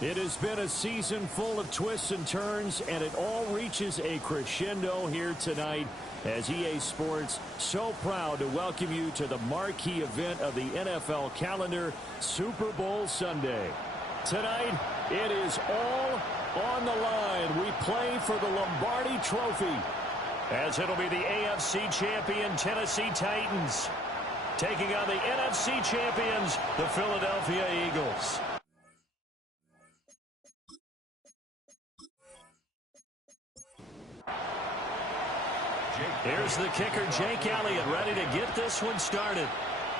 It has been a season full of twists and turns, and it all reaches a crescendo here tonight as EA Sports so proud to welcome you to the marquee event of the NFL calendar, Super Bowl Sunday. Tonight, it is all on the line. We play for the Lombardi Trophy, as it'll be the AFC champion Tennessee Titans taking on the NFC champions, the Philadelphia Eagles. Here's the kicker, Jake Elliott, ready to get this one started.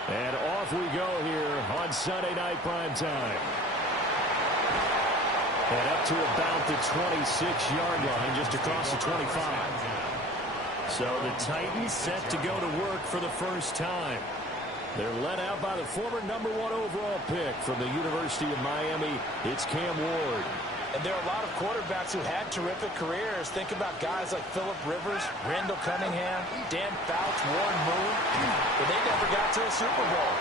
And off we go here on Sunday Night Primetime. And up to about the 26-yard line, just across the 25. So the Titans set to go to work for the first time. They're led out by the former #1 overall pick from the University of Miami. It's Cam Ward. And there are a lot of quarterbacks who had terrific careers. Think about guys like Phillip Rivers, Randall Cunningham, Dan Fouts, Warren Moon. But they never got to a Super Bowl.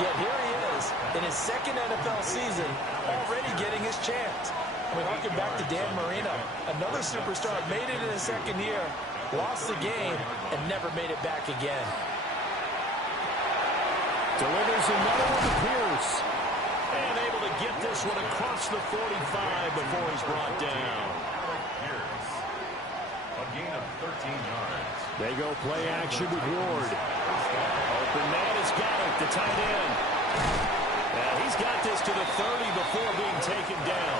Yet here he is in his second NFL season, already getting his chance. I mean, harken back to Dan Marino, another superstar, made it in his second year, lost the game, and never made it back again. Delivers another one to Pierce. And able to get this one across the 45 before he's brought down. A gain of 13 yards. They go play action with Ward. Open man has got it, the tight end. He's got this to the 30 before being taken down.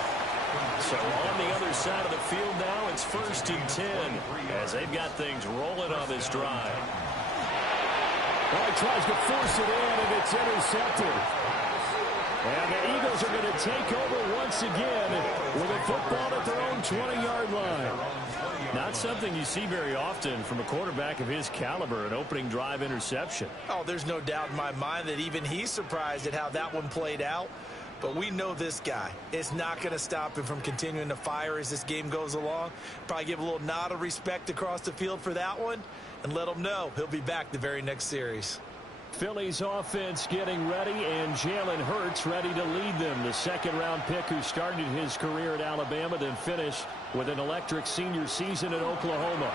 So on the other side of the field now, it's 1st and 10 as they've got things rolling on this drive. Well, he tries to force it in, and it's intercepted. And the Eagles are going to take over once again with a football at their own 20-yard line. Not something you see very often from a quarterback of his caliber, an opening drive interception. Oh, there's no doubt in my mind that even he's surprised at how that one played out. But we know this guy. It's not going to stop him from continuing to fire as this game goes along. Probably give a little nod of respect across the field for that one and let him know he'll be back the very next series. Philly's offense getting ready, and Jalen Hurts ready to lead them. The second-round pick who started his career at Alabama, then finished with an electric senior season at Oklahoma.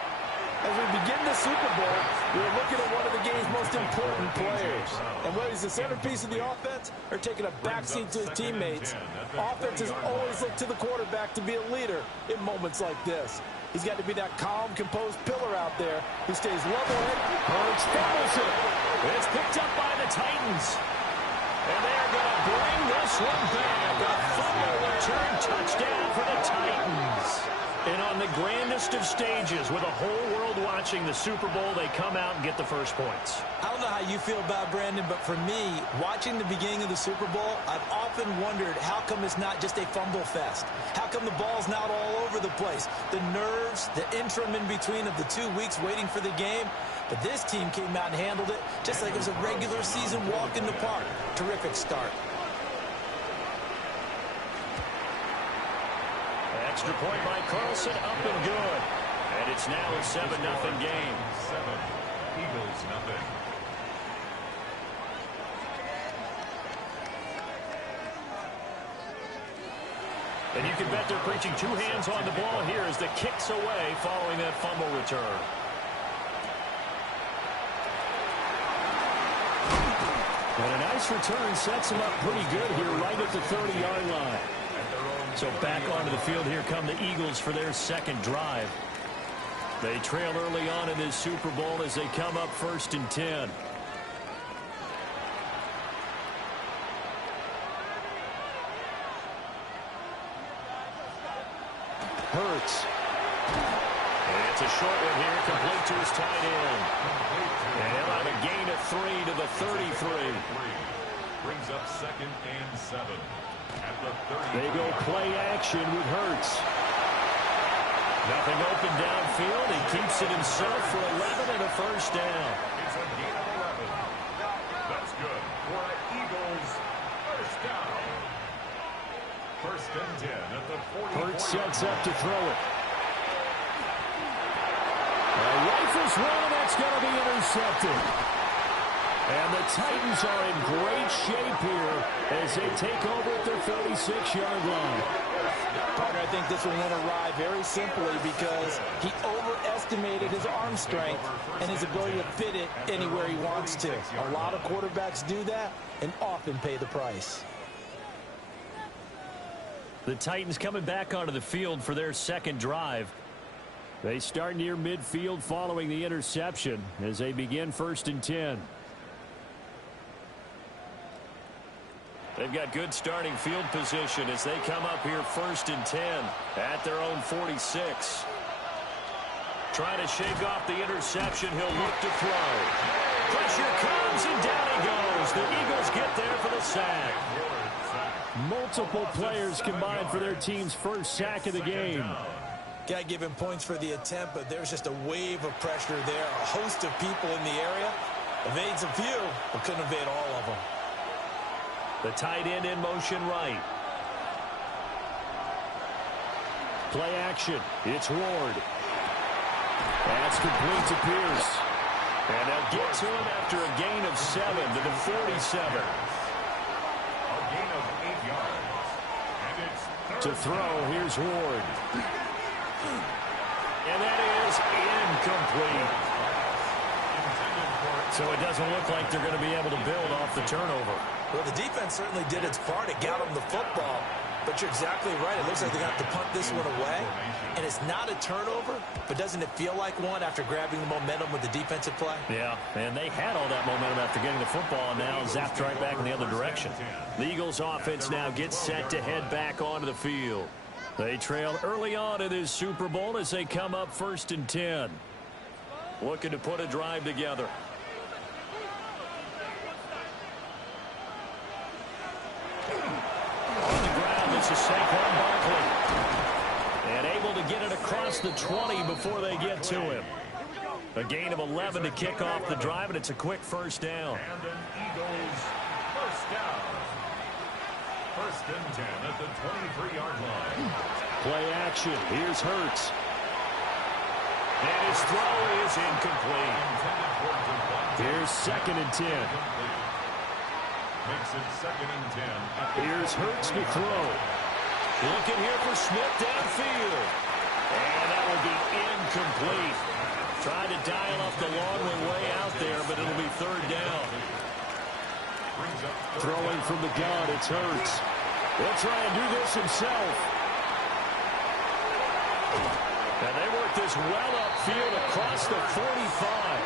As we begin the Super Bowl, we're looking at one of the game's most important players. And whether he's the centerpiece of the offense or taking a backseat to his teammates, offenses always look to the quarterback to be a leader in moments like this. He's got to be that calm, composed pillar out there who stays level-headed. Hurts fumbles it. It's picked up by the Titans. And they're going to bring this one back. A fumble return touchdown for the Titans. And on the grandest of stages, with the whole world watching the Super Bowl, they come out and get the first points. I don't know how you feel about Brandon, but for me, watching the beginning of the Super Bowl, I've often wondered how come it's not just a fumble fest? How come the ball's not all over the place? The nerves, the interim in between of the 2 weeks waiting for the game. But this team came out and handled it just like it was a regular season walk in the park. Terrific start. Extra point by Carlson, up and good. And it's now a 7-0 game. 7, Eagles nothing. And you can bet they're preaching two hands on the ball here as the kick's away following that fumble return. And a nice return sets him up pretty good here right at the 30-yard line. So back onto the field, here come the Eagles for their second drive. They trail early on in this Super Bowl as they come up 1st and 10. Hurts. And it's a short one here, complete to his tight end. And he'll have a gain of 3 to the 33. Brings up 2nd and 7. They go play action with Hurts. Nothing open downfield. He keeps it himself for 11 and a first down. It's a gain of 11. That's good for an Eagles first down. 1st and 10 at the 40. Hurts sets up to throw it. Rifles one, that's going to be intercepted. And the Titans are in great shape here as they take over at their 36-yard line. Partner, I think this one went awry very simply because he overestimated his arm strength and his ability to fit it anywhere he wants to. A lot of quarterbacks do that and often pay the price. The Titans coming back onto the field for their second drive. They start near midfield following the interception as they begin 1st and 10. They've got good starting field position as they come up here 1st and 10 at their own 46. Trying to shake off the interception. He'll look to throw. Pressure comes and down he goes. The Eagles get there for the sack. Multiple players combined for their team's first sack of the game. Got to give him points for the attempt, but there's just a wave of pressure there. A host of people in the area. Evades a few, but couldn't evade all of them. The tight end in motion right. Play action. It's Ward. That's complete to Pierce. And they'll get to him after a gain of 7 to the 47. A gain of 8 yards. And it's To throw, here's Ward. And that is incomplete. So it doesn't look like they're going to be able to build off the turnover. Well, the defense certainly did its part. It got them the football. But you're exactly right. It looks like they're going to have to punt this one away. And it's not a turnover, but doesn't it feel like one after grabbing the momentum with the defensive play? Yeah, and they had all that momentum after getting the football, and now zapped right back in the other direction. The Eagles offense now gets set to head back onto the field. They trailed early on in this Super Bowl as they come up 1st and 10. Looking to put a drive together. On the ground, this is Saquon Barkley. And able to get it across the 20 before they get to him. A gain of 11 to kick off the drive, and it's a quick first down. And an Eagles first down. 1st and 10 at the 23-yard line. Play action. Here's Hurts. And his throw is incomplete. Here's 2nd and 10. Makes it 2nd and 10. Here's Hurts to throw. Looking here for Smith downfield. And that will be incomplete. Tried to dial up the long one way out there, but it'll be 3rd down. Throwing from the gun, it's Hurts. He'll try and do this himself. And they work this well upfield across the 45.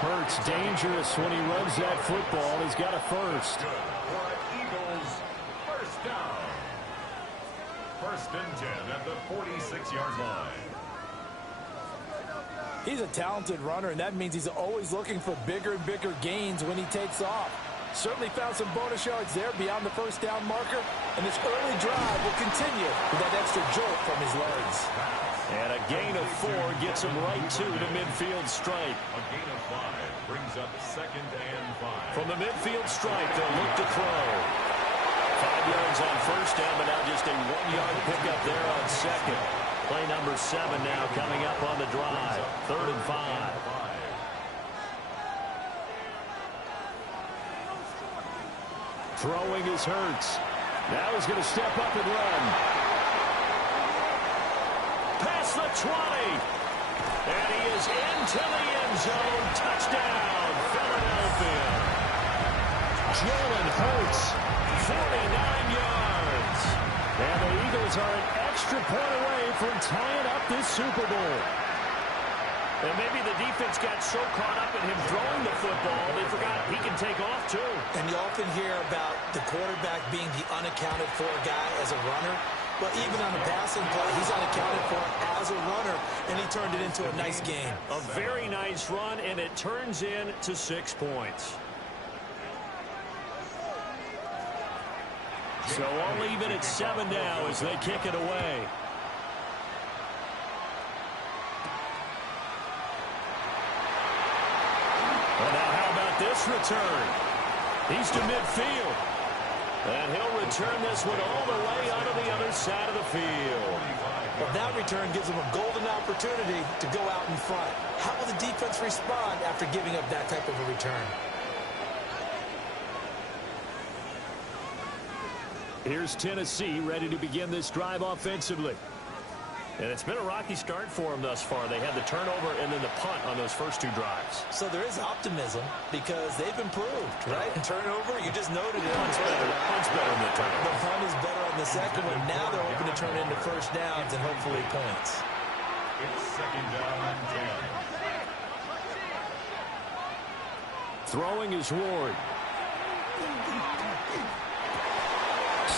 Hurts dangerous when he runs that football. He's got a first. For Eagles first down. 1st and 10 at the 46-yard line. He's a talented runner, and that means he's always looking for bigger and bigger gains when he takes off. Certainly found some bonus yards there beyond the first down marker, and this early drive will continue with that extra jolt from his legs. And a gain of 4 gets him right to the midfield stripe. A gain of 5 brings up 2nd and 5. From the midfield stripe, they'll look to throw. 5 yards on first down, but now just a 1-yard pickup there on 2nd. Play number 7 now coming up on the drive. 3rd and 5. Throwing is Hurts. Now he's going to step up and run. Past the 20. And he is into the end zone. Touchdown, Philadelphia. Jalen Hurts, 49 yards. And the Eagles are an extra point away from tying up this Super Bowl. And maybe the defense got so caught up in him throwing the football, they forgot he can take off too. And you often hear about the quarterback being the unaccounted for guy as a runner. But even on a passing play, he's unaccounted for as a runner, and he turned it into a nice game. A very nice run, and it turns into 6 points. So I'll leave it at 7 now as they kick it away. Well, now how about this return? He's to midfield. And he'll return this one all the way onto the other side of the field. Well, that return gives him a golden opportunity to go out in front. How will the defense respond after giving up that type of a return? Here's Tennessee ready to begin this drive offensively. And it's been a rocky start for them thus far. They had the turnover and then the punt on those first 2 drives. So there is optimism because they've improved, right? And turnover, you just noted it. Punt's better than the turnover. The punt is better on the second one. Now they're hoping to turn into first downs and hopefully points. It's 2nd down and 10. Throwing is Ward.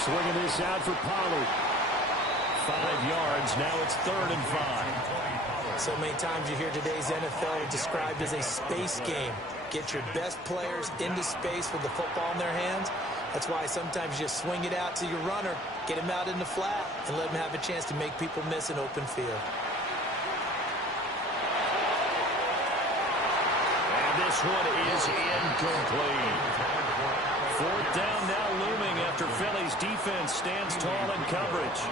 Swinging this out for Pollard. 5 yards. Now it's 3rd and 5. So many times you hear today's NFL described as a space game. Get your best players into space with the football in their hands. That's why sometimes you just swing it out to your runner, get him out in the flat, and let him have a chance to make people miss an open field. And this one is incomplete. 4th down now looming after Philly's defense stands tall in coverage.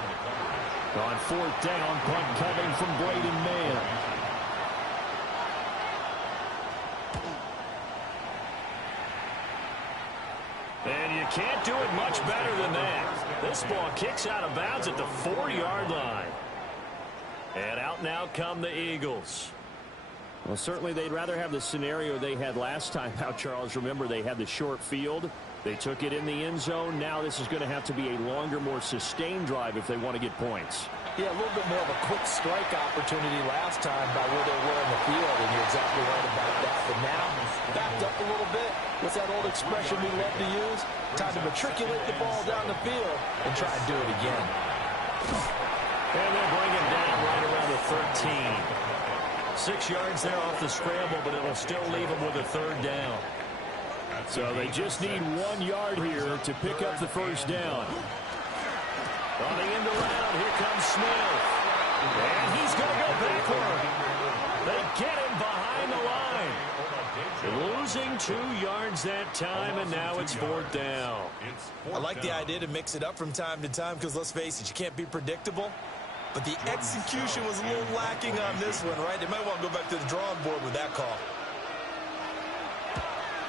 On 4th down, punt coming from Braden Mann. And you can't do it much better than that. This ball kicks out of bounds at the 4-yard line. And out now come the Eagles. Well, certainly they'd rather have the scenario they had last time out, Charles. Remember, they had the short field. They took it in the end zone. Now this is going to have to be a longer, more sustained drive if they want to get points. Yeah, a little bit more of a quick strike opportunity last time by where they were in the field, and you're exactly right about that. But now, backed up a little bit. What's that old expression we love to use? Time to matriculate the ball down the field and try and do it again. And they'll bring him down right around the 13. 6 yards there off the scramble, but it'll still leave them with a 3rd down. So they just need 1 yard here to pick up the first down. On the end around, here comes Smith. And he's going to go backward. They get him behind the line. Losing 2 yards that time, and now it's 4th down. I like the idea to mix it up from time to time because, let's face it, you can't be predictable. But the execution was a little lacking on this one, right? They might want to go back to the drawing board with that call.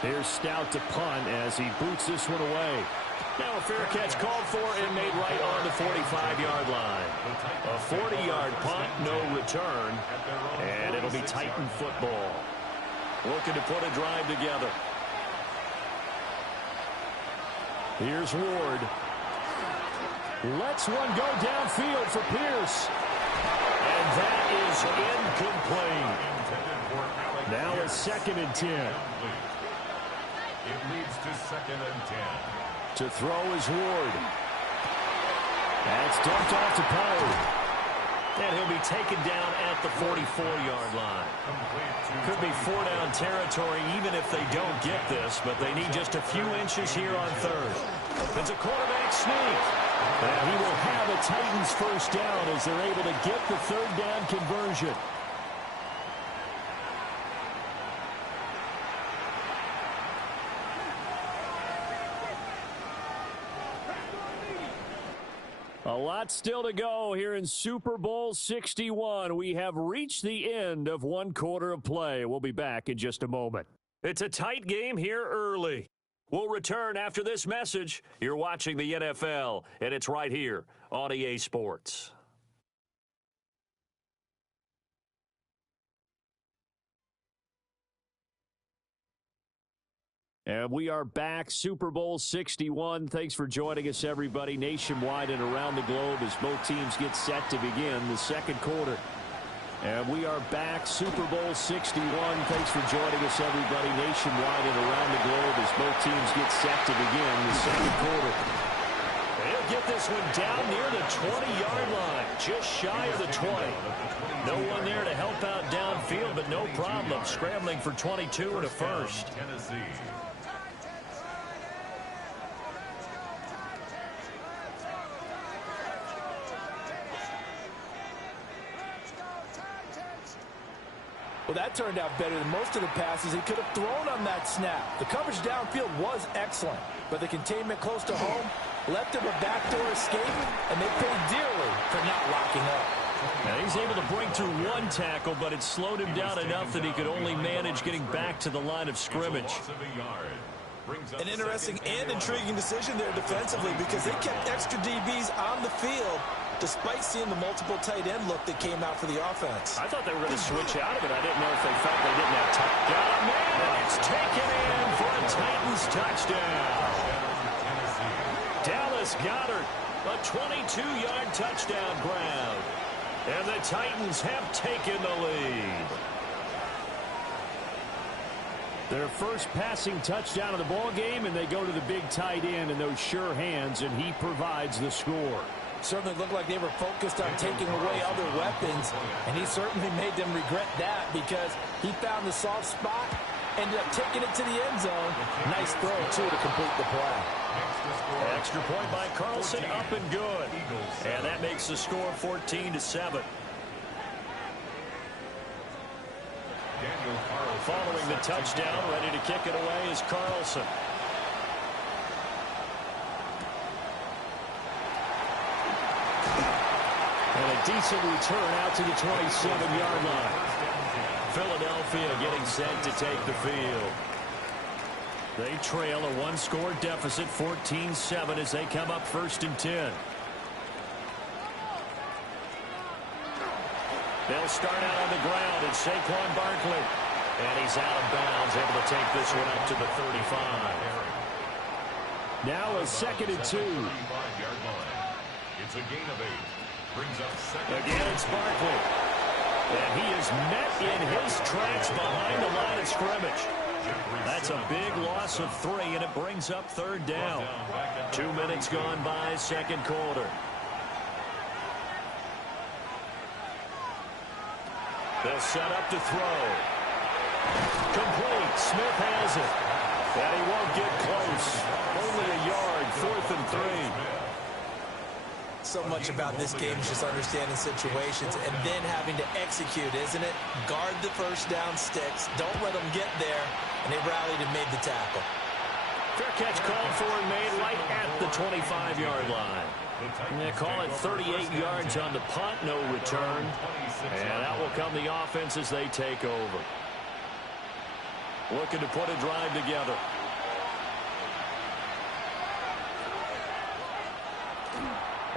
Here's Stout to punt as he boots this one away. Now a fair catch called for and made right on the 45-yard line. A 40-yard punt, no return, and it'll be Titan football. Looking to put a drive together. Here's Ward. Lets one go downfield for Pierce. And that is incomplete. Now a 2nd and 10. It leads to 2nd and 10. To throw is Ward. That's dumped off to Pollard. And he'll be taken down at the 44-yard line. Could be 4-down territory even if they don't get this, but they need just a few inches here on 3rd. It's a quarterback sneak. And he will have a Titans first down as they're able to get the 3rd down conversion. A lot still to go here in Super Bowl 61. We have reached the end of 1 quarter of play. We'll be back in just a moment. It's a tight game here early. We'll return after this message. You're watching the NFL, and it's right here on EA Sports. And we are back, Super Bowl 61. Thanks for joining us, everybody, nationwide and around the globe as both teams get set to begin the 2nd quarter. And we are back, Super Bowl 61. Thanks for joining us, everybody, nationwide and around the globe as both teams get set to begin the 2nd quarter. They'll get this one down near the 20-yard line, just shy of the 20. No one there to help out downfield, but no problem. Scrambling for 22 and a first. Well, that turned out better than most of the passes he could have thrown on that snap. The coverage downfield was excellent, but the containment close to home left him a backdoor escape, and they paid dearly for not locking up. Now he's able to break through 1 tackle, but it slowed him down enough that he could only manage getting back to the line of scrimmage. Brings up An interesting second and intriguing decision there defensively because they kept extra DBs on the field despite seeing the multiple tight end look that came out for the offense. I thought they were going to switch out of it. I didn't know if they felt they didn't have time. Got a man, and it's taken in for a Titans touchdown. Dallas Goedert, a 22-yard touchdown grab. And the Titans have taken the lead. Their first passing touchdown of the ball game, and they go to the big tight end in those sure hands, and he provides the score. Certainly looked like they were focused on taking away other weapons, and he certainly made them regret that because he found the soft spot, ended up taking it to the end zone. Nice throw, too, to complete the play. Extra point by Carlson, up and good. And that makes the score 14-7. Following the touchdown, ready to kick it away is Carlson. And a decent return out to the 27-yard line. Philadelphia getting set to take the field. They trail a one-score deficit, 14-7, as they come up 1st and 10. They'll start out on the ground, and Saquon Barkley. And he's out of bounds, able to take this one up to the 35. Now a 2nd and 2. It's a gain of 8. Brings up second. Again, it's Barkley. And he is met in his tracks behind the line of scrimmage. That's a big loss of 3, and it brings up 3rd down. 2 minutes gone by, 2nd quarter. They'll set up to throw. Complete. Smith has it. And he won't get close. Only a yard, 4th and 3. So much about this game is just understanding situations and then having to execute, isn't it? Guard the first down sticks. Don't let them get there. And they rallied and made the tackle. Fair catch called for and made right at the 25-yard line. And they call it 38 yards on the punt, no return. And out will come the offense as they take over. Looking to put a drive together.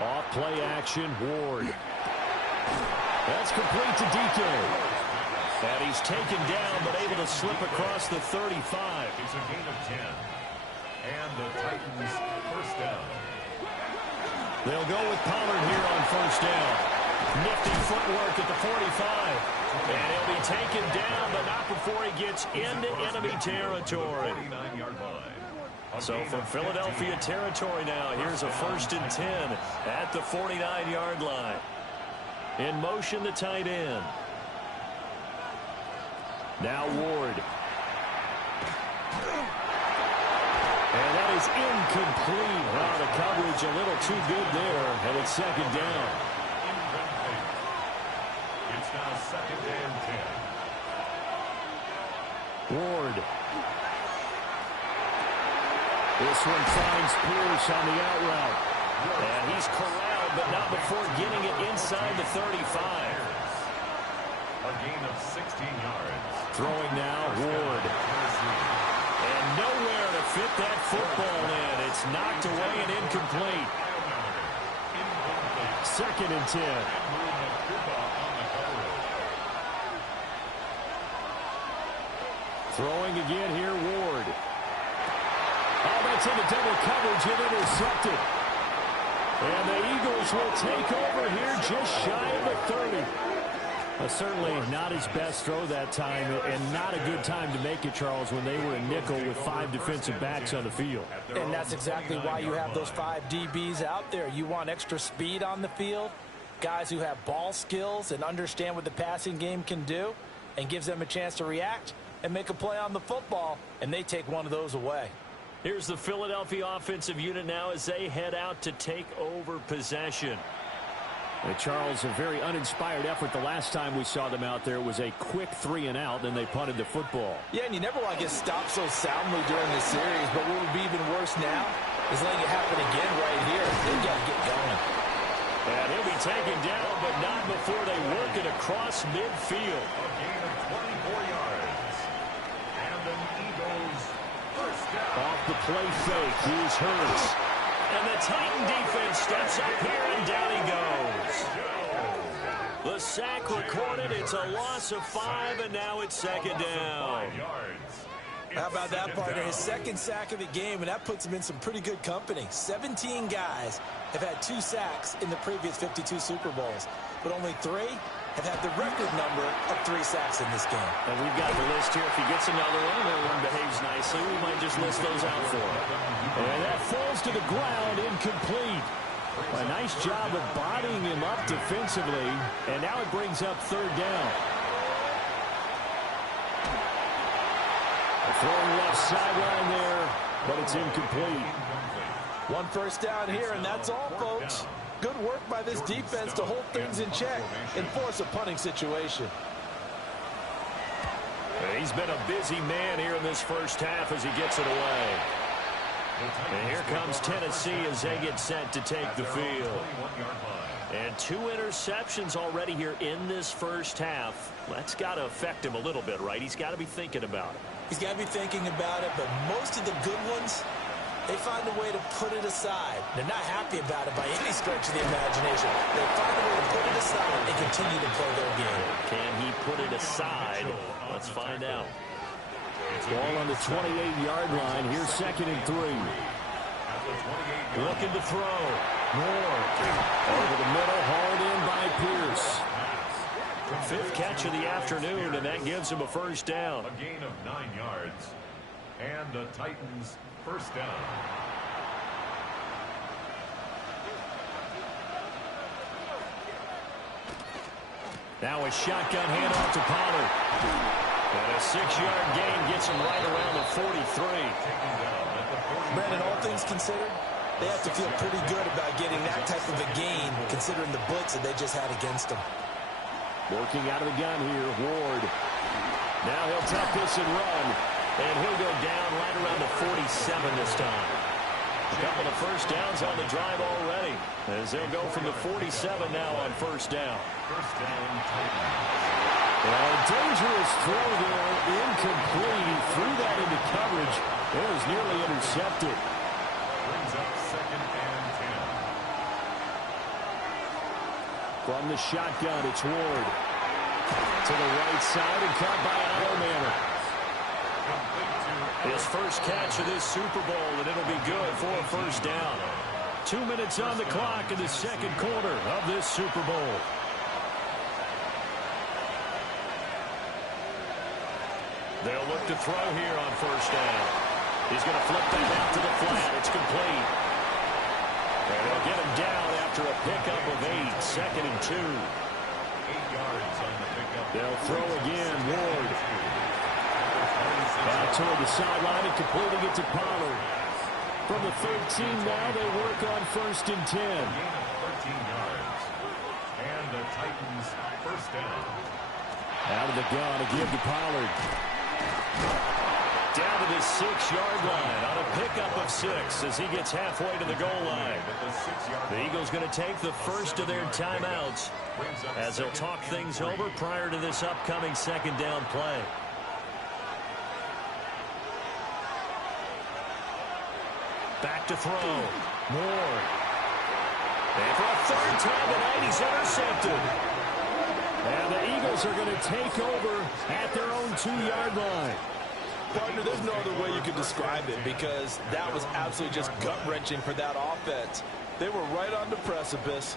Off play action, Ward. That's complete to DK. And he's taken down, but able to slip across the 35. It's a gain of 10. And the Titans first down. They'll go with Pollard here on 1st down. Nifty footwork at the 45. And he'll be taken down, but not before he gets into enemy territory. 49-yard line. So from Philadelphia territory now, here's a 1st and 10 at the 49-yard line. In motion, the tight end. Now Ward. And that is incomplete. Wow, the coverage a little too good there, and it's 2nd down. It's now 2nd and 10. Ward. This one finds Pierce on the out route. And he's corralled, but not before getting it inside the 35. A gain of 16 yards. Throwing now, Ward. And nowhere to fit that football in. It's knocked away and incomplete. 2nd and 10. Throwing again here, Ward. Oh, that's into double coverage and intercepted. And the Eagles will take over here just shy of the 30. Certainly not his best throw that time, and not a good time to make it, Charles, when they were a nickel with 5 defensive backs on the field. And that's exactly why you have those 5 DBs out there. You want extra speed on the field, guys who have ball skills and understand what the passing game can do, and gives them a chance to react and make a play on the football, and they take one of those away. Here's the Philadelphia offensive unit now as they head out to take over possession. Charles, a very uninspired effort the last time we saw them out there. It was a quick 3 and out, then they punted the football. Yeah, and you never want to get stopped so soundly during the series, but what would be even worse now is letting it happen again right here. They've got to get going. And he'll be taken down, but not before they work it across midfield. A gain of 24 yards. And an Eagles first Off the play fake. Here's Hurts. And the Titan defense steps up here, and down he goes. The sack recorded. It's a loss of 5, and now it's second down. How about that, partner? His second sack of the game, and that puts him in some pretty good company. 17 guys have had 2 sacks in the previous 52 Super Bowls, but only 3 have had the record number of 3 sacks in this game. And we've got the list here. If he gets another one behaves nicely, we might just list those out for him. And that falls to the ground, incomplete. A nice job of bodying him up defensively, and now it brings up third down. Throwing left sideline there, but it's incomplete. 1 first down here, and that's all, folks. Good work by this defense to hold things in check and force a punting situation. He's been a busy man here in this first half as he gets it away. And here comes Tennessee as they get set to take the field. And 2 interceptions already here in this first half. That's got to affect him a little bit, right? He's got to be thinking about it. He's got to be thinking about it, but most of the good ones, they find a way to put it aside. They're not happy about it by any stretch of the imagination. They find a way to put it aside and continue to play their game. Can he put it aside? Let's find out. Ball on the 28-yard line. Here's 2nd and 3. Looking to throw. Moore. Over the middle, hauled in by Pierce. 5th catch of the afternoon, and that gives him a first down. A gain of 9 yards. And the Titans first down. Now a shotgun handoff to Pollard. And a 6-yard gain gets him right around the 43. Brandon, all things considered, they have to feel pretty good about getting that type of a gain, considering the blitz that they just had against them. Working out of the gun here, Ward. Now he'll tuck this and run. And he'll go down right around the 47 this time. A couple of first downs on the drive already, as they'll go from the 47 now on first down. First down, A dangerous throw there, incomplete. He threw that into coverage. It was nearly intercepted. brings up 2nd and 10. From the shotgun, it's Ward. To the right side and caught by Manor. His first catch of this Super Bowl, and it'll be good for a first down. 2 minutes on the clock in the second quarter of this Super Bowl. They'll look to throw here on first down. He's going to flip that out to the flat. It's complete. And they'll get him down after a pickup of 8. 2nd and 2. 8 yards on the pickup. They'll throw again, Ward. Out toward the sideline and completing it to Pollard. From the 13 now, they work on 1st and 10. Gain of 13 yards. And the Titans first down. Out of the gun to give to Pollard. Down to the 6-yard line on a pickup of 6 as he gets halfway to the goal line. The Eagles going to take the first of their timeouts as they'll talk things over prior to this upcoming second down play. Back to throw. Moore. And for a 3rd time tonight, he's intercepted. And the Eagles are going to take over at their own 2-yard line. Partner, there's no other way you could describe it because that was absolutely just gut-wrenching for that offense. They were right on the precipice.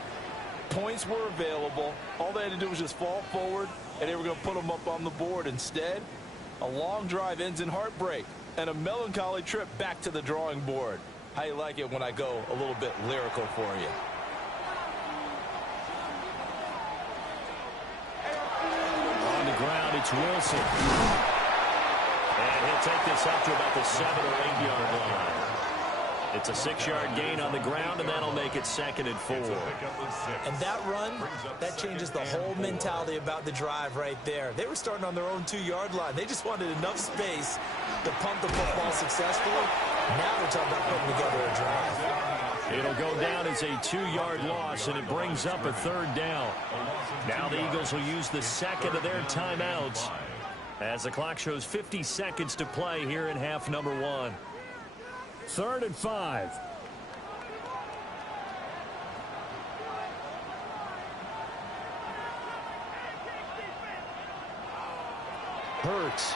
Points were available. All they had to do was just fall forward, and they were going to put them up on the board. Instead, a long drive ends in heartbreak and a melancholy trip back to the drawing board. How you like it when I go a little bit lyrical for you? On the ground, it's Wilson. And he'll take this up to about the 7 or 8-yard line. It's a 6-yard gain on the ground, and that'll make it 2nd and 4. And that run, that changes the whole mentality about the drive right there. They were starting on their own 2-yard line. They just wanted enough space to punt the football successfully. Now they're talking about putting together a drive. It'll go down as a 2-yard loss, and it brings up a 3rd down. Now the Eagles will use the 2nd of their timeouts as the clock shows 50 seconds to play here in half number 1. 3rd and 5. Hurts.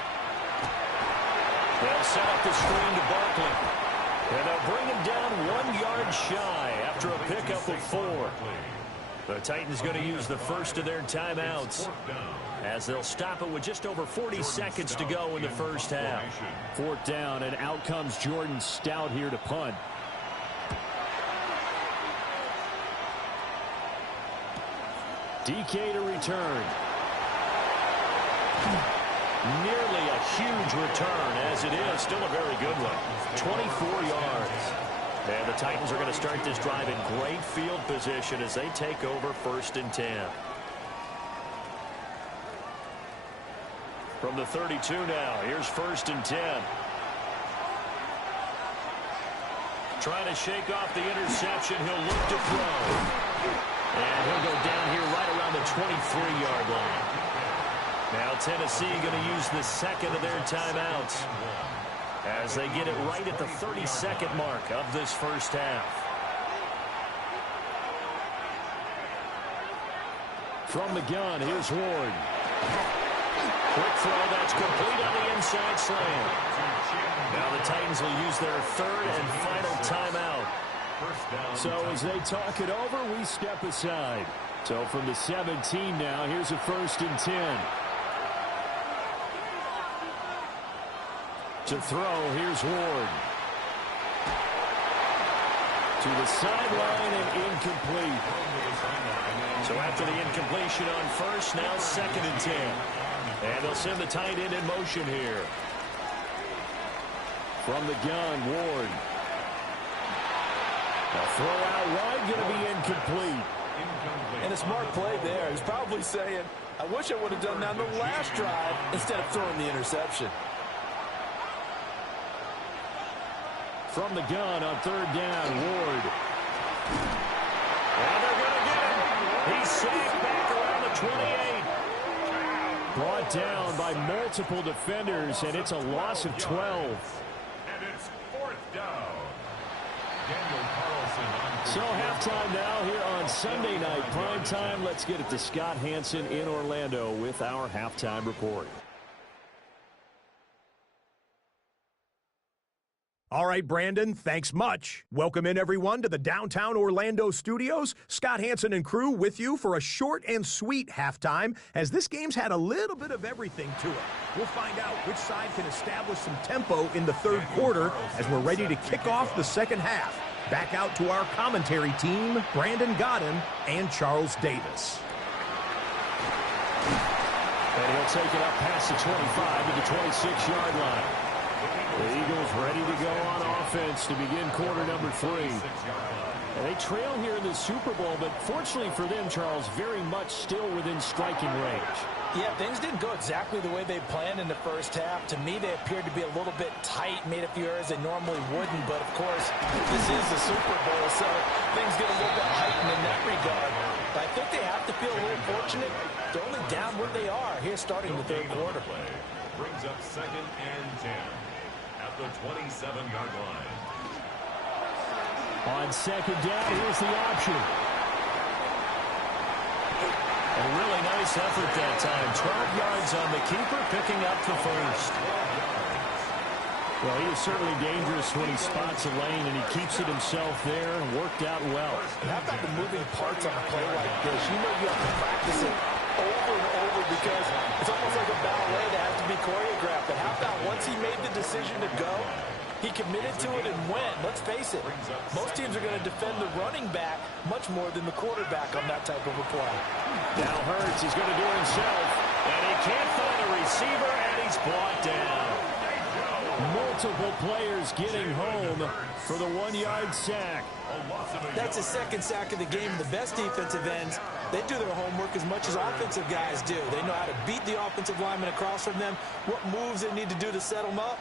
They'll set up the screen to Barkley. And they'll bring him down 1 yard shy after a pickup of 4. The Titans going to use the first of their timeouts as they'll stop it with just over 40 seconds to go in the first half. 4th down, and out comes Jordan Stout here to punt. DK to return. Nearly a huge return, as it is. Still a very good one. 24 yards. And the Titans are going to start this drive in great field position as they take over 1st and 10. From the 32 now, here's 1st and 10. Trying to shake off the interception. He'll look to throw. And he'll go down here right around the 23-yard line. Now Tennessee going to use the second of their timeouts as they get it right at the 32nd mark of this first half. From the gun, here's Ward. Quick throw, that's complete on the inside slant. Now the Titans will use their 3rd and final timeout. So as they talk it over, we step aside. So from the 17 now, here's a 1st and 10. To throw, here's Ward. To the sideline and incomplete. So after the incompletion on first, now 2nd and 10. And they'll send the tight end in motion here. From the gun, Ward. A throw out wide, going to be incomplete. And a smart play there. He's probably saying, I wish I would have done that on the last drive instead of throwing the interception. From the gun on 3rd down, Ward. And they're going to get him. He's sacked back around the 28. Brought down by multiple defenders, and it's a loss of 12. And it's 4th down. Daniel Carlson. So halftime now here on Sunday night prime time. Let's get it to Scott Hansen in Orlando with our halftime report. All right, Brandon, thanks much. Welcome in, everyone, to the downtown Orlando studios. Scott Hansen and crew with you for a short and sweet halftime, as this game's had a little bit of everything to it. We'll find out which side can establish some tempo in the 3rd quarter as we're ready to kick off the 2nd half. Back out to our commentary team, Brandon Godden and Charles Davis. And he'll take it up past the 25 to the 26-yard line. The Eagles ready to go on offense to begin quarter number 3. And they trail here in the Super Bowl, but fortunately for them, Charles, very much still within striking range. Yeah, things didn't go exactly the way they planned in the first half. To me, they appeared to be a little bit tight, made a few errors they normally wouldn't. But, of course, this is the Super Bowl, so things get a little bit heightened in that regard. But I think they have to feel a little fortunate. They're only down where they are here starting the 3rd quarter. Brings up 2nd and 10. At the 27-yard line. On 2nd down, here's the option. A really nice effort that time. 12 yards on the keeper, picking up the first. Well, he is certainly dangerous when he spots a lane, and he keeps it himself there and worked out well. How about the moving parts on a play like this? You know you have to practice it over and over because it's almost like a ballet that has to be choreographed. But how about once he made the decision to go, he committed to it and went. Let's face it, most teams are going to defend the running back much more than the quarterback on that type of a play. Now Hurts is going to do it himself, and he can't find a receiver, and he's brought down. Multiple players getting home for the 1-yard sack. That's the 2nd sack of the game. The best defensive ends, they do their homework as much as offensive guys do. They know how to beat the offensive lineman across from them, what moves they need to do to set them up.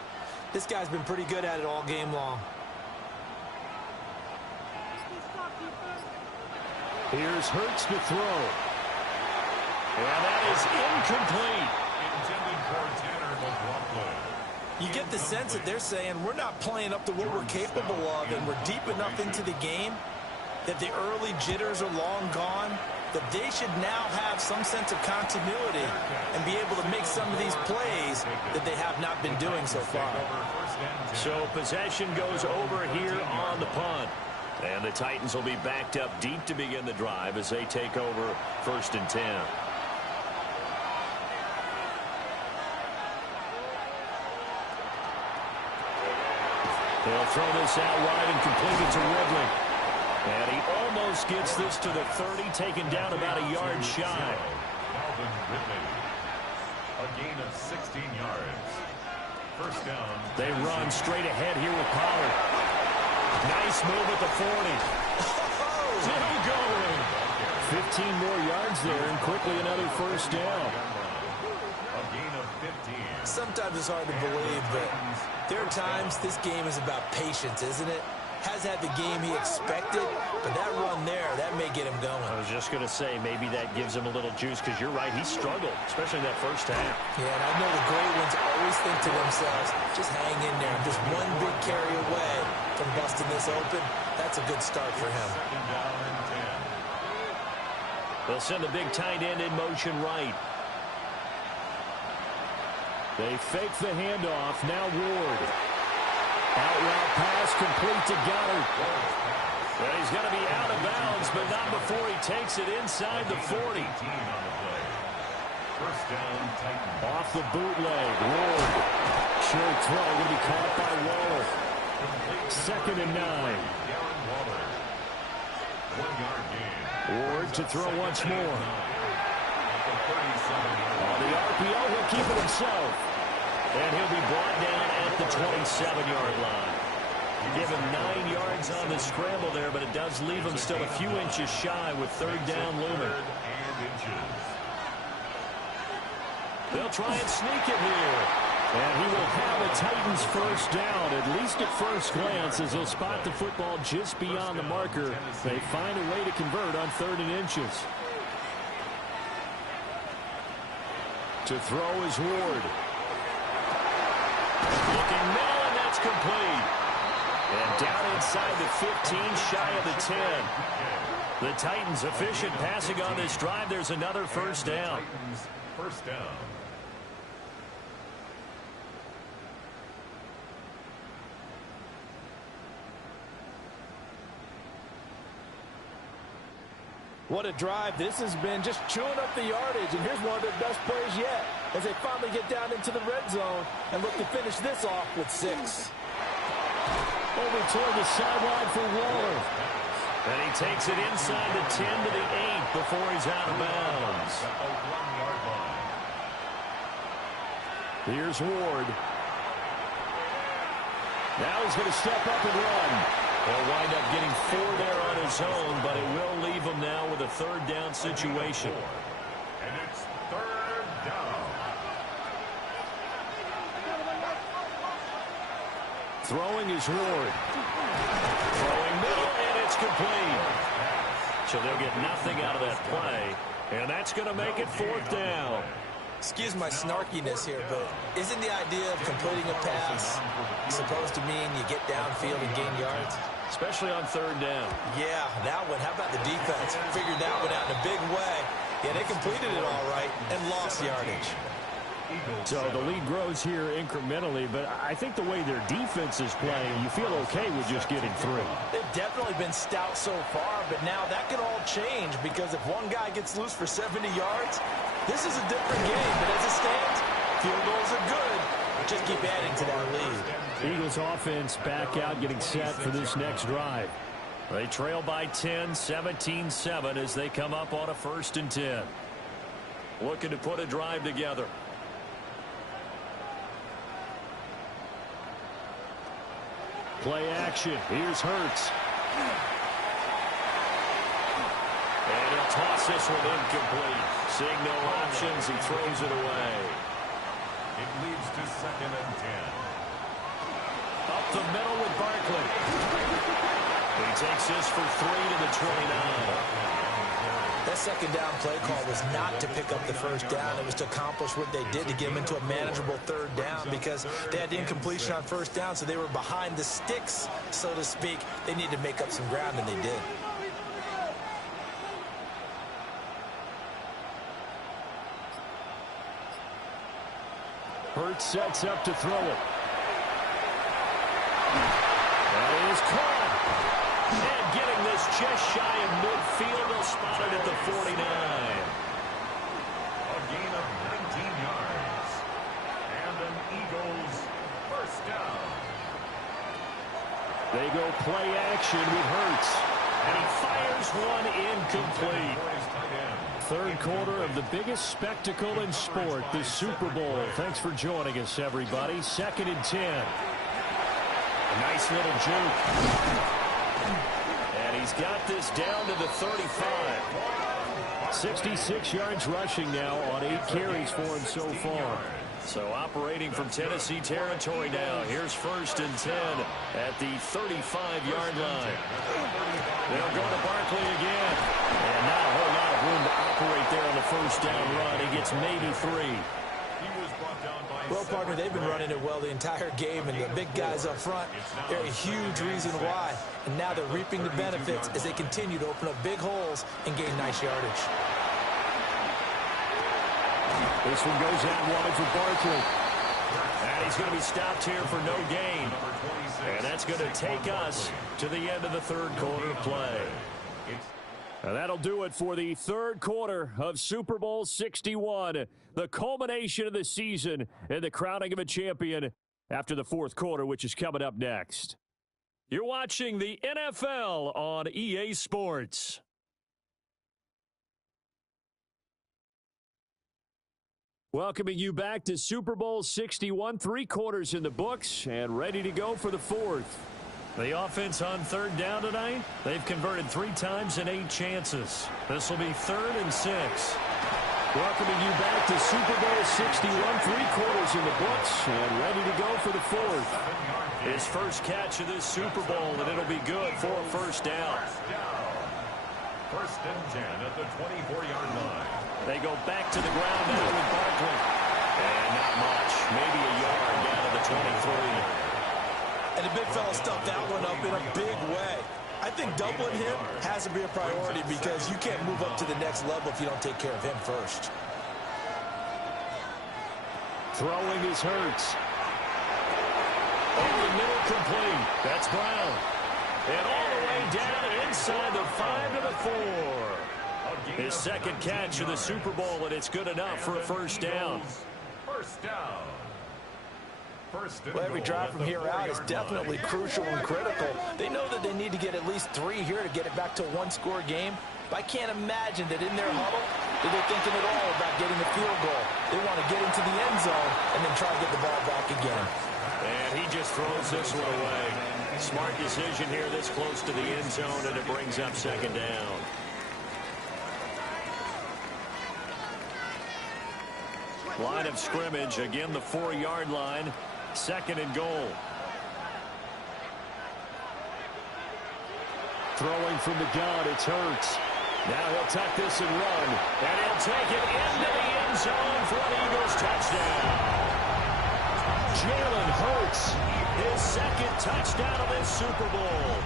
This guy's been pretty good at it all game long. Here's Hurts to throw. And that is incomplete. Intended for Tanner McLaughlin. You get the sense that they're saying we're not playing up to what we're capable of, and we're deep enough into the game that the early jitters are long gone, that they should now have some sense of continuity and be able to make some of these plays that they have not been doing so far. So possession goes over here on the punt. And the Titans will be backed up deep to begin the drive as they take over 1st and 10. They'll throw this out wide and complete it to Ridley. And he almost gets this to the 30, taken down about a yard shy. Calvin Ridley. A gain of 16 yards. 1st down. They run straight ahead here with Pollard. Nice move at the 40. Still going. 15 more yards there, and quickly another 1st down. A gain of 15. Sometimes it's hard to believe, but there are times this game is about patience, isn't it? Has had the game he expected, but that run there, that may get him going. I was just going to say, maybe that gives him a little juice, because you're right, he struggled, especially in that 1st half. Yeah, and I know the great ones always think to themselves, just hang in there. Just one big carry away from busting this open. That's a good start for him. 2nd down and 10. They'll send the big tight end in motion right. They fake the handoff. Now Ward. Out route pass complete to Goddard. Well, he's going to be out of bounds, but not before he takes it inside the 40. 18 on the play. 1st down, Titans. Off the bootleg. Ward. Short throw. Going to be caught by Waller. 2nd and 9. Darren Waller. 1-yard gain. Ward to throw once more. At the 37-yard On the RPO, he'll keep it himself. And he'll be brought down at the 27-yard line. You give him 9 yards on the scramble there, but it does leave him still a few inches shy with 3rd down looming. 3rd and inches. They'll try and sneak it here. And he will have a Titans 1st down, at least at first glance, as they'll spot the football just beyond the marker. They find a way to convert on 3rd and inches. To throw is Ward. Looking middle, and that's complete. And down inside the 15, shy of the 10. The Titans efficient passing on this drive. There's another 1st down. Titans 1st down. What a drive this has been, just chewing up the yardage. And here's one of their best plays yet as they finally get down into the red zone and look to finish this off with 6. Over toward the sideline for Waller. And he takes it inside the 10 to the 8 before he's out of bounds. At the 1-yard line. Here's Ward. Now he's going to step up and run. He'll wind up getting 4 there on his own, but it will leave him now with a 3rd down situation. And it's 3rd down. Throwing is Ward. Throwing middle, and it's complete. So they'll get nothing out of that play, and that's going to make it 4th down. Excuse my snarkiness here, but isn't the idea of completing a pass supposed to mean you get downfield and gain yards? Especially on 3rd down. Yeah, that one. How about the defense? Figured that one out in a big way. Yeah, they completed it all right and lost yardage. So the lead grows here incrementally, but I think the way their defense is playing, you feel okay with just getting 3. They've definitely been stout so far, but now that can all change because if one guy gets loose for 70 yards, this is a different game. But as it stands, field goals are good. Just keep adding to that lead. Eagles offense back out, getting set for this next drive. They trail by 10, 17-7 as they come up on a 1st and 10. Looking to put a drive together. Play action. Here's Hurts. And he'll toss this one incomplete. Seeing no options, he throws it away. It leads to 2nd and 10. Up the middle with Barkley. He takes this for 3 to the 29. That second down play call was not to pick up the first down. It was to accomplish what they did, to get them into a manageable third down, because they had the incompletion on first down, so they were behind the sticks, so to speak. They needed to make up some ground, and they did. Hurts sets up to throw it. That is caught. And getting this just shy of midfield, they'll spot it at the 49. A gain of 19 yards. And an Eagles first down. They go play action with Hurts. And he fires one incomplete. Third quarter of the biggest spectacle in sport, the Super Bowl. Thanks for joining us, everybody. 2nd and 10. A nice little juke. And he's got this down to the 35. 66 yards rushing now on 8 carries for him so far. So operating from Tennessee territory now. Here's 1st and 10 at the 35-yard line. They'll go to Barkley again. And not a whole lot of room to operate there on the first down run. He gets maybe 3. Well, partner, they've been running it well the entire game, and the big guys up front, they're a huge reason why. And now they're reaping the benefits as they continue to open up big holes and gain nice yardage. This one goes out wide for Barkley. And he's going to be stopped here for no gain. And that's going to take us to the end of the third quarter play. And that'll do it for the third quarter of Super Bowl 61. The culmination of the season and the crowning of a champion after the fourth quarter, which is coming up next. You're watching the NFL on EA Sports. Welcoming you back to Super Bowl 61, 3 quarters in the books and ready to go for the fourth. The offense on third down tonight, they've converted 3 times in 8 chances. This will be 3rd and 6. Welcoming you back to Super Bowl 61, 3 quarters in the books and ready to go for the fourth. His first catch of this Super Bowl, and it'll be good for a first down. 1st and 10 at the 24-yard line. They go back to the ground now with Barkley. And not much. Maybe a yard down to the 23. And the big fella stuffed that one up in a big way. I think doubling him has to be a priority because you can't move up to the next level if you don't take care of him first. Throwing his Hurts. Over the middle complete. That's Brown. And all the way down inside the 5 to the 4. His second catch of the Super Bowl, and it's good enough for a first down. First down. Well, every drive from here out is definitely crucial and critical. They know that they need to get at least 3 here to get it back to a 1-score game. But I can't imagine that in their huddle that they're thinking at all about getting a field goal. They want to get into the end zone and then try to get the ball back again. And he just throws this one away. Smart decision here this close to the end zone, and it brings up 2nd down. Line of scrimmage, again the 4-yard line, 2nd and goal. Throwing from the gun, it's Hurts. Now he'll tuck this and run, and he'll take it into the end zone for an Eagles touchdown. Jalen Hurts, his 2nd touchdown of this Super Bowl.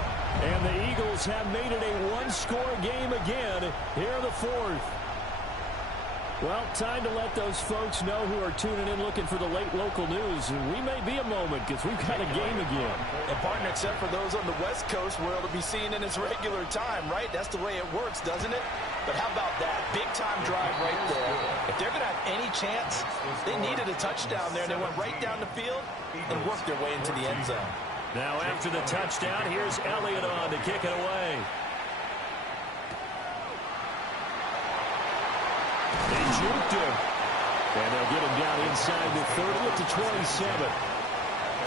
And the Eagles have made it a 1-score game again here in the 4th. Well, time to let those folks know who are tuning in looking for the late local news. We may be a moment because we've got a game again. And partner, except for those on the West Coast, where it'll be seen in its regular time, right? That's the way it works, doesn't it? But how about that? Big-time drive right there. If they're going to have any chance, they needed a touchdown there, and they went right down the field and worked their way into the end zone. Now after the touchdown, here's Elliott on to kick it away. They juked him. And they'll get him down inside the 30 at the 27.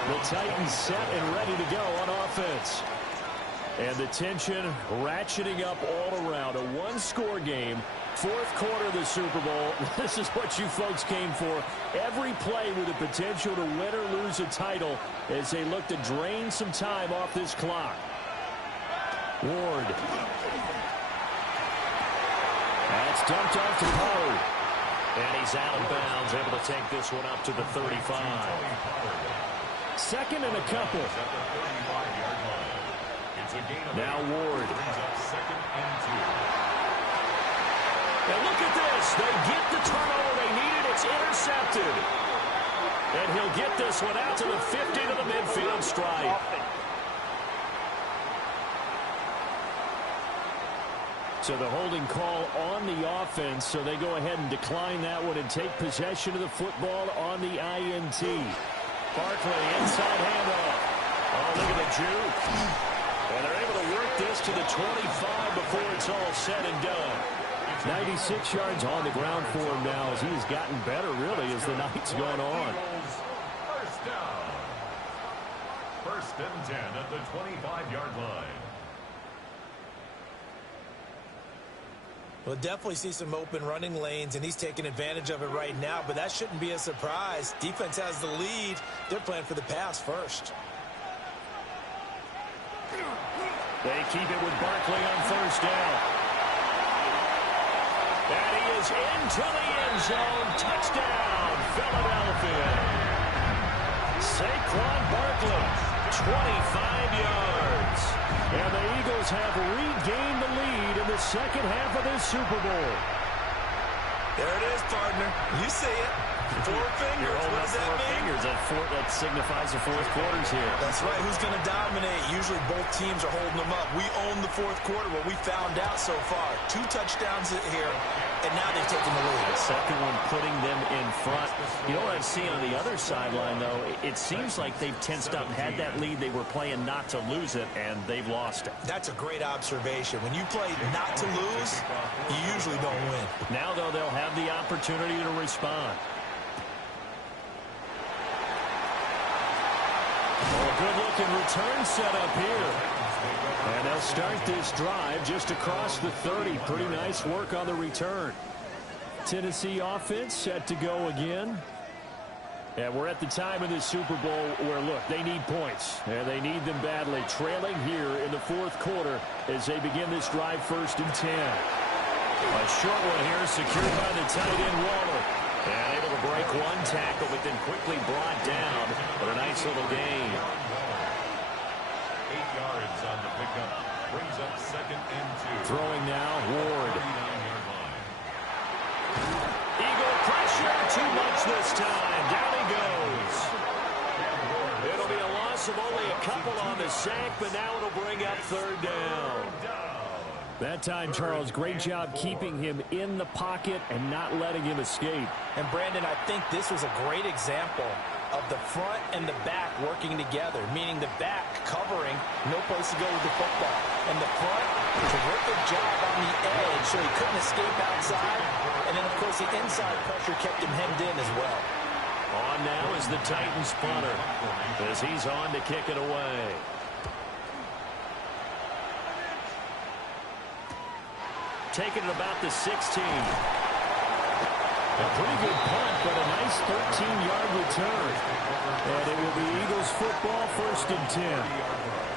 The Titans set and ready to go on offense. And the tension ratcheting up all around. A 1-score game. 4th quarter of the Super Bowl. This is what you folks came for. Every play with the potential to win or lose a title as they look to drain some time off this clock. Ward. That's dumped off to Pollard. And he's out of bounds, able to take this one up to the 35. Second and a couple. Now Ward. And look at this. They get the turnover they needed. It's intercepted. And he'll get this one out to the 50 to the midfield stripe. So the holding call on the offense, so they go ahead and decline that one and take possession of the football on the INT. Barkley, inside handoff. Oh, look at the juke. And they're able to work this to the 25 before it's all said and done. 96 yards on the ground for him now as he's gotten better, really, as the night's gone on. First down. First and 10 at the 25-yard line. We'll definitely see some open running lanes, and he's taking advantage of it right now, but that shouldn't be a surprise. Defense has the lead. They're playing for the pass first. They keep it with Barkley on first down. And he is into the end zone. Touchdown, Philadelphia. Saquon Barkley, 25 yards. And the Eagles have regained the lead in the second half of this Super Bowl. There it is, partner. You see it. Four fingers. What does that mean? Fingers. That signifies the fourth quarter's here. That's right. Who's going to dominate? Usually both teams are holding them up. We own the fourth quarter. What we found out so far. 2 touchdowns here, and now they've taken the lead. The second one putting them in front. You know what I've seen on the other sideline, though? It seems like they've tensed up, had that lead. They were playing not to lose it, and they've lost it. That's a great observation. When you play not to lose, you usually don't win. Now, though, they'll have the opportunity to respond. Good-looking return set up here. And they'll start this drive just across the 30. Pretty nice work on the return. Tennessee offense set to go again. And we're at the time of this Super Bowl where, look, they need points. And they need them badly. Trailing here in the fourth quarter as they begin this drive first and 10. A short one here secured by the tight end Waller. And able to break one tackle, but then quickly brought down. But a nice little gain. 8 yards on the pickup. Brings up second and 2. Throwing now, Ward. 39-yard line. Eagle pressure, too much this time. Down he goes. It'll be a loss of only a couple on the sack, but now it'll bring up third down. That time, Charles, great job keeping him in the pocket and not letting him escape. And, Brandon, I think this was a great example of the front and the back working together, meaning the back covering, no place to go with the football. And the front, terrific job on the edge so he couldn't escape outside. And then, of course, the inside pressure kept him hemmed in as well. On now is the Titans punter as he's on to kick it away. Taking it about the 16. A pretty good punt, but a nice 13-yard return. And it will be Eagles football first and 10.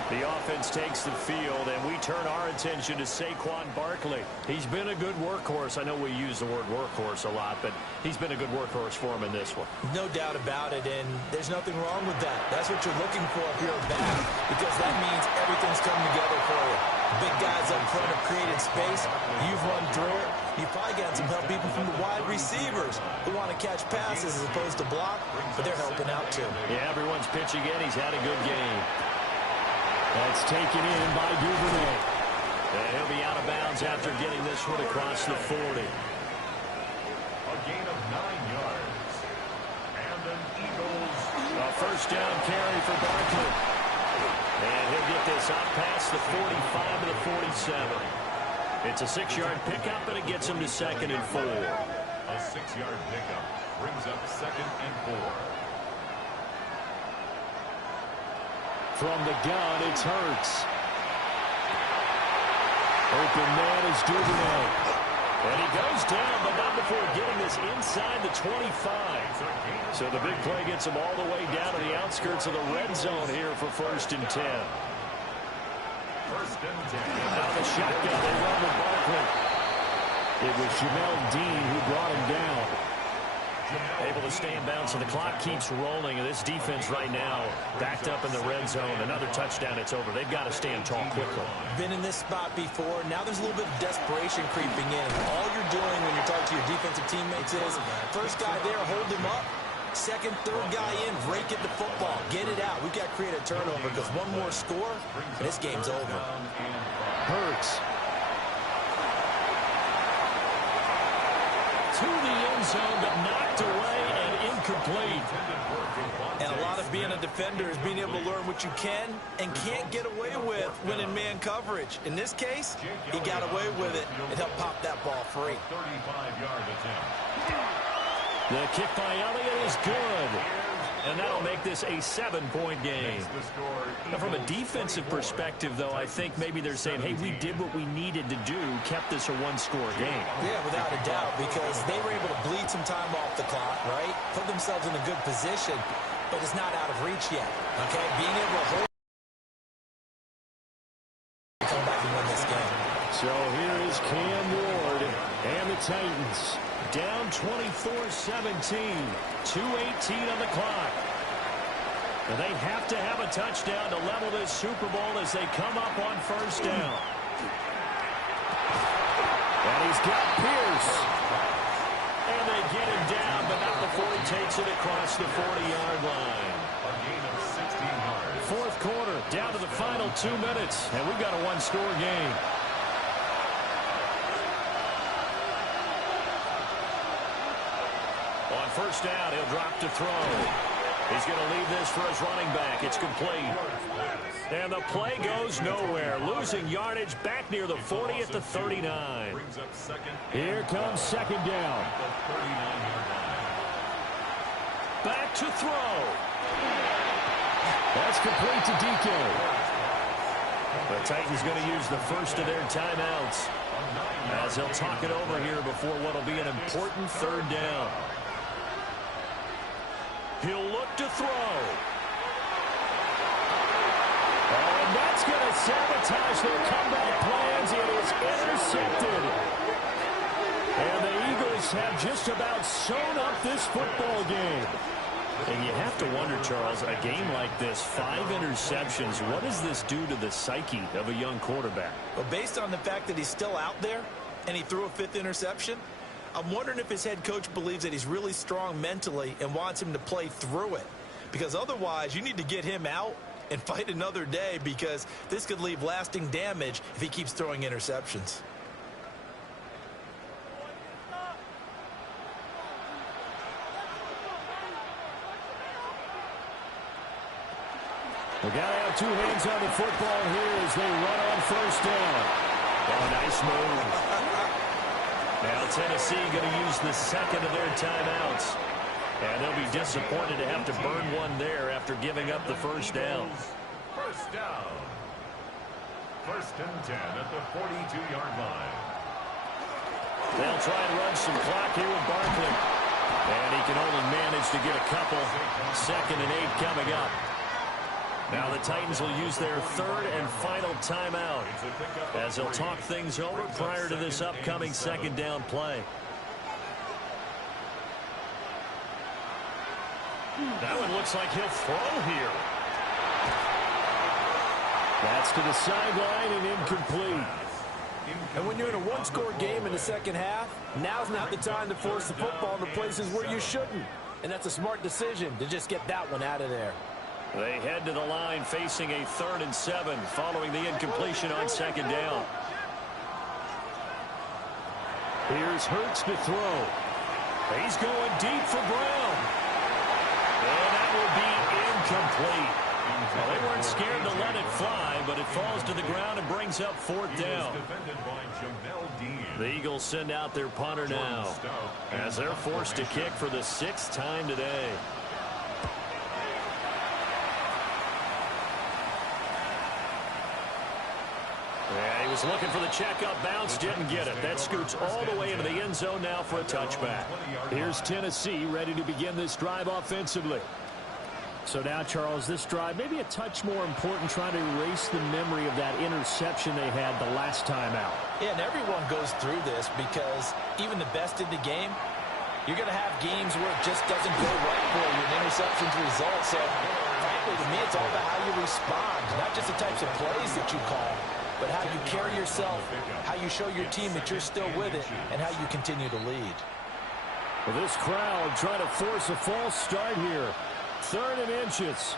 The offense takes the field, and we turn our attention to Saquon Barkley. He's been a good workhorse. I know we use the word workhorse a lot, but he's been a good workhorse for him in this one. No doubt about it, and there's nothing wrong with that. That's what you're looking for if you're a back, because that means everything's coming together for you. Big guys up front have created space. You've run through it. You've probably got some help even from the wide receivers who want to catch passes as opposed to block, but they're helping out too. Yeah, everyone's pitching in. He's had a good game. That's taken in by Duvernay. And he'll be out of bounds after getting this one across the 40. A gain of 9 yards. And an Eagles. A first down carry for Barkley. And he'll get this up past the 45 to the 47. It's a 6-yard pickup, and it gets him to second and 4. A 6-yard pickup brings up second and 4. From the gun, it's Hurts. Open man is Duvernay. And he goes down, but not before getting this inside the 25. So the big play gets him all the way down to the outskirts of the red zone here for first and 10. First and 10. Out of the shotgun, they run with Barkley. It was Jamel Dean who brought him down. Able to stay in bounds, and the clock keeps rolling. And this defense right now backed up in the red zone. Another touchdown, it's over. They've got to stand tall quickly. Been in this spot before. Now there's a little bit of desperation creeping in. All you're doing when you're talking to your defensive teammates is, first guy there, hold him up. Second, third guy in, break it the football. Get it out. We've got to create a turnover because one more score, and this game's over. Hurts. To the end zone, but knocked away and incomplete. And a lot of being a defender is being able to learn what you can and can't get away with when in man coverage. In this case, he got away with it and helped pop that ball free. 35-yard attempt. The kick by Elliott is good. And that'll make this a 7-point game. Now, from a defensive perspective, though, I think maybe they're saying, hey, we did what we needed to do, kept this a one-score game. Yeah, without a doubt, because they were able to bleed some time off the clock, right? Put themselves in a good position, but it's not out of reach yet, okay? Being able to hold, come back and win this game. So here is Cam Ward and the Titans. Down 24-17, 2:18 on the clock. And they have to have a touchdown to level this Super Bowl as they come up on first down. And he's got Pierce. And they get him down, but not before he takes it across the 40-yard line. A gain of 16 yards. Fourth quarter, down to the final 2 minutes, and we've got a one-score game. On first down, he'll drop to throw. He's going to leave this for his running back. It's complete. And the play goes nowhere. Losing yardage back near the 40 at the 39. Here comes second down. Back to throw. That's complete to DK. The Titans going to use the first of their timeouts as they'll talk it over here before what will be an important third down. He'll look to throw. Oh, and that's going to sabotage their comeback plans. It is intercepted. And the Eagles have just about sewn up this football game. And you have to wonder, Charles, a game like this, 5 interceptions, what does this do to the psyche of a young quarterback? Well, based on the fact that he's still out there and he threw a 5th interception, I'm wondering if his head coach believes that he's really strong mentally and wants him to play through it. Because otherwise, you need to get him out and fight another day, because this could leave lasting damage if he keeps throwing interceptions. They got to have 2 hands on the football here as they run on first down. Oh, nice move. Now Tennessee going to use the second of their timeouts. And they'll be disappointed to have to burn one there after giving up the first down. First down. First and 10 at the 42-yard line. They'll try and run some clock here with Barkley. And he can only manage to get a couple. 2nd and 8 coming up. Now the Titans will use their third and final timeout as they'll talk things over prior to this upcoming second down play. That one looks like he'll throw here. That's to the sideline and incomplete. And when you're in a one-score game in the second half, now's not the time to force the football into places where you shouldn't. And that's a smart decision to just get that one out of there. They head to the line facing a 3rd and 7 following the incompletion on second down. Here's Hurts to throw. He's going deep for Brown. And that will be incomplete. Well, they weren't scared to let it fly, but it falls to the ground and brings up 4th down. The Eagles send out their punter now as they're forced to kick for the 6th time today. Yeah, he was looking for the checkup bounce, didn't get it. That scoots all the way into the end zone now for a touchback. Here's Tennessee ready to begin this drive offensively. So now, Charles, this drive maybe a touch more important, trying to erase the memory of that interception they had the last time out. Yeah, and everyone goes through this because even the best in the game, you're going to have games where it just doesn't go right for you, and interceptions result. So, frankly, to me, it's all about how you respond, not just the types of plays that you call, but how you carry yourself, how you show your team that you're still with it, and how you continue to lead. Well, this crowd trying to force a false start here. 3rd and inches.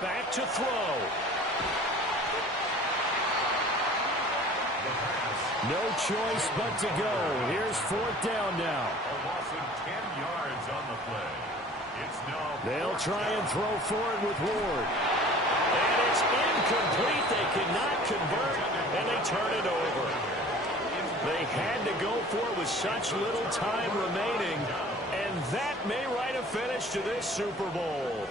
Back to throw. No choice but to go. Here's 4th down now. A loss of 10 yards on the play. It's now. They'll try and throw for it with Ward. And it's incomplete. They cannot convert, and they turn it over. They had to go for it with such little time remaining, and that may write a finish to this Super Bowl.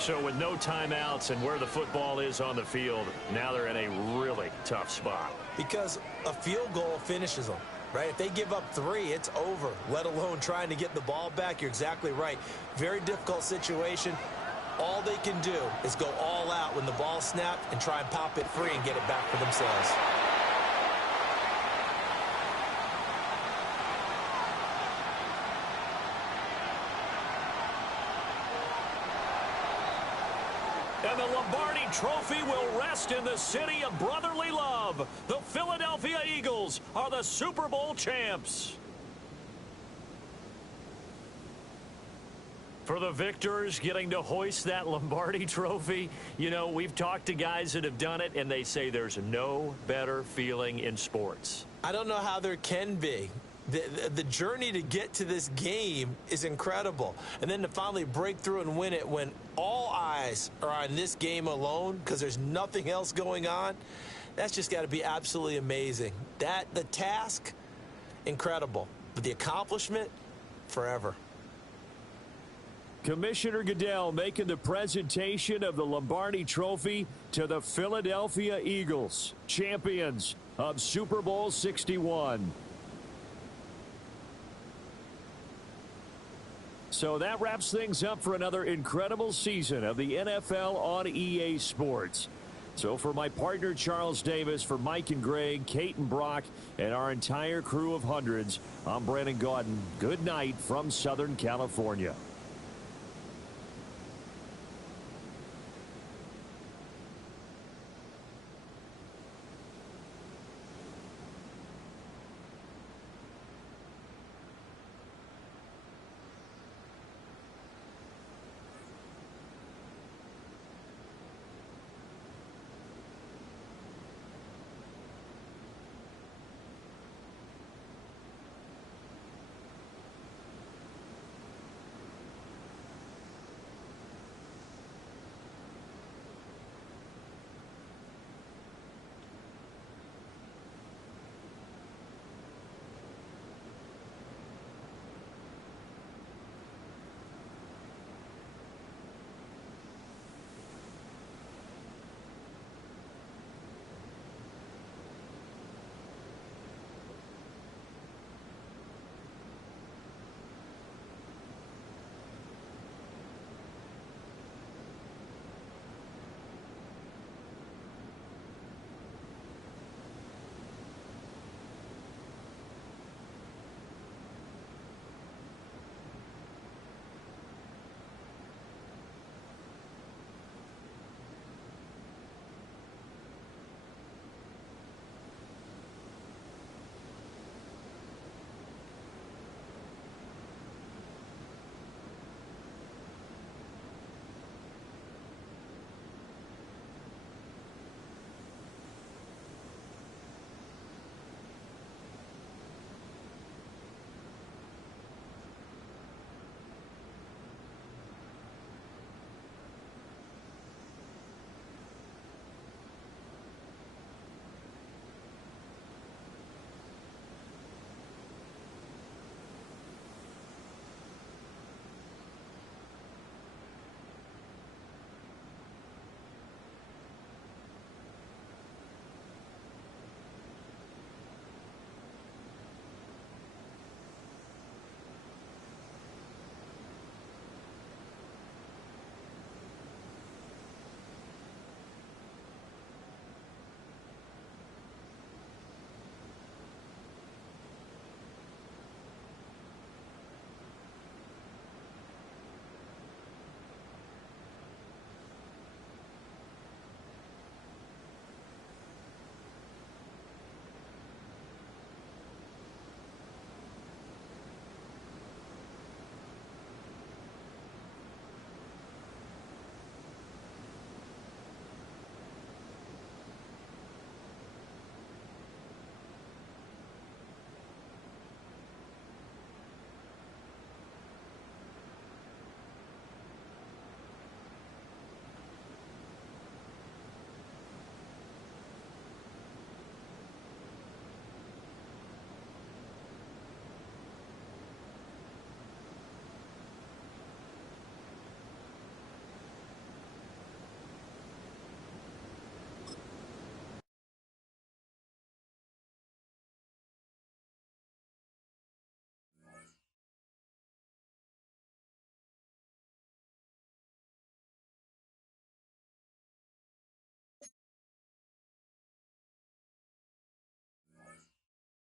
So with no timeouts and where the football is on the field, now they're in a really tough spot. Because a field goal finishes them, right? If they give up 3, it's over, let alone trying to get the ball back. You're exactly right. Very difficult situation. All they can do is go all out when the ball's snapped and try and pop it free and get it back for themselves. And the Lombardi Trophy will rest in the city of brotherly love. The Philadelphia Eagles are the Super Bowl champs. For the victors getting to hoist that Lombardi Trophy, you know, we've talked to guys that have done it, and they say there's no better feeling in sports. I don't know how there can be. The journey to get to this game is incredible. And then to finally break through and win it when all eyes are on this game alone because there's nothing else going on, that's just got to be absolutely amazing. The task, incredible. But the accomplishment, forever. Commissioner Goodell making the presentation of the Lombardi Trophy to the Philadelphia Eagles, champions of Super Bowl 61. So that wraps things up for another incredible season of the NFL on EA Sports. So for my partner Charles Davis, for Mike and Greg, Kate and Brock, and our entire crew of hundreds, I'm Brandon Gaudin. Good night from Southern California.